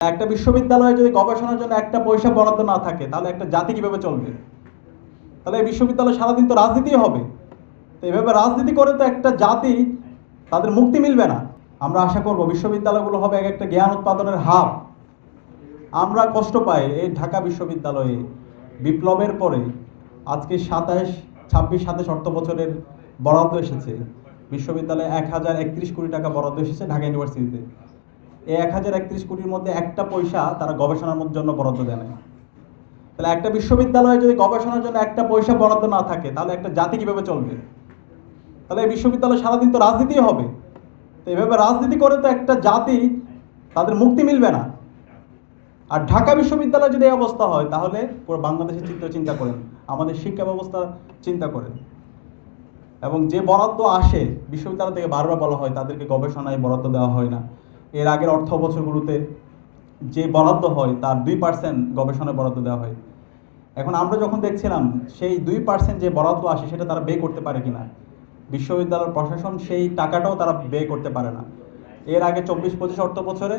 একটা বিশ্ববিদ্যালয়ে যদি গবেষণার জন্য একটা পয়সা বরাদ্দ না থাকে তাহলে একটা জাতি কিভাবে চলবে? তাহলে এই বিশ্ববিদ্যালয় সারাদিন তো রাজনীতি হবে। তো এভাবে রাজনীতি করে তো একটা জাতি তাদের মুক্তি মিলবে না। আমরা আশা করব বিশ্ববিদ্যালয়গুলো হবে এক একটা জ্ঞান উৎপাদনের হাব। আমরা কষ্ট পাই এই ঢাকা বিশ্ববিদ্যালয়ে বিপ্লবের পরে আজকে 26-27 অর্থ বছরের বরাদ্দ এসেছে। বিশ্ববিদ্যালয়ে 1031 কোটি টাকা বরাদ্দ এসেছে ঢাকা ইউনিভার্সিটিতে। এই 1031 কোটির মধ্যে একটা পয়সা তারা গবেষণার জন্য বরাদ্দ দেয় না। তাহলে একটা বিশ্ববিদ্যালয়ে যদি গবেষণার জন্য একটা পয়সা বরাদ্দ না থাকে তাহলে একটা জাতি কিভাবে চলবে? তাহলে এই বিশ্ববিদ্যালয় সারাদিন তো রাজনীতি হবে। তো এভাবে রাজনীতি করে তো একটা জাতি তাদের মুক্তি মিলবে না। আর ঢাকা বিশ্ববিদ্যালয়ে যদি এই অবস্থা হয় তাহলে পুরো বাংলাদেশের চিত্র চিন্তা করেন, আমাদের শিক্ষা ব্যবস্থা চিন্তা করেন। এবং যে বরাদ্দ আসে বিশ্ববিদ্যালয় থেকে বারবার বলা হয় তাদেরকে গবেষণায় বরাদ্দ দেওয়া হয় না। এর আগের অর্থ বছরগুলোতে যে বরাদ্দ হয় তার 2% গবেষণায় বরাদ্দ দেওয়া হয়। এখন আমরা যখন দেখছিলাম সেই 2% যে বরাদ্দ আসে সেটা তারা ব্যয় করতে পারে কিনা, বিশ্ববিদ্যালয়ের প্রশাসন সেই টাকাটাও তারা ব্যয় করতে পারে না। এর আগে 24-25 অর্থ বছরে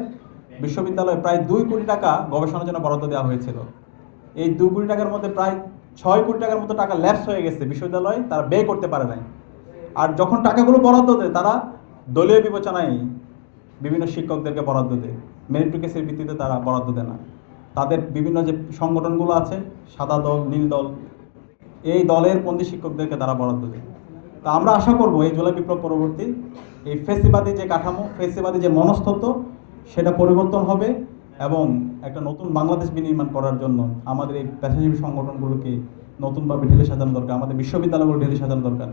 বিশ্ববিদ্যালয়ে প্রায় 2 কোটি টাকা গবেষণার জন্য বরাদ্দ দেওয়া হয়েছিল। এই 2 কোটি টাকার মধ্যে প্রায় 6 কোটি টাকার মতো টাকা ল্যাপস হয়ে গেছে, বিশ্ববিদ্যালয় তারা ব্যয় করতে পারে নাই। আর যখন টাকাগুলো বরাদ্দ দেয় তারা দলীয় বিবেচনায় বিভিন্ন শিক্ষকদেরকে বরাদ্দ দেয়, মেরিটোরিয়াসের ভিত্তিতে তারা বরাদ্দ দেয় না। তাদের বিভিন্ন যে সংগঠনগুলো আছে, সাদা দল, নীল দল, এই দলের বন্দী শিক্ষকদেরকে তারা বরাদ্দ দেয়। তা আমরা আশা করব এই জুলাই বিপ্লব পরবর্তী এই ফেসিবাদী যে কাঠামো, ফেসিবাদী যে মনস্তত্ত্ব সেটা পরিবর্তন হবে এবং একটা নতুন বাংলাদেশ বিনির্মাণ করার জন্য আমাদের এই পেশাজীবী সংগঠনগুলোকে নতুনভাবে ঢেলে সাজানো দরকার, আমাদের বিশ্ববিদ্যালয়গুলো ঢেলে সাজানো দরকার।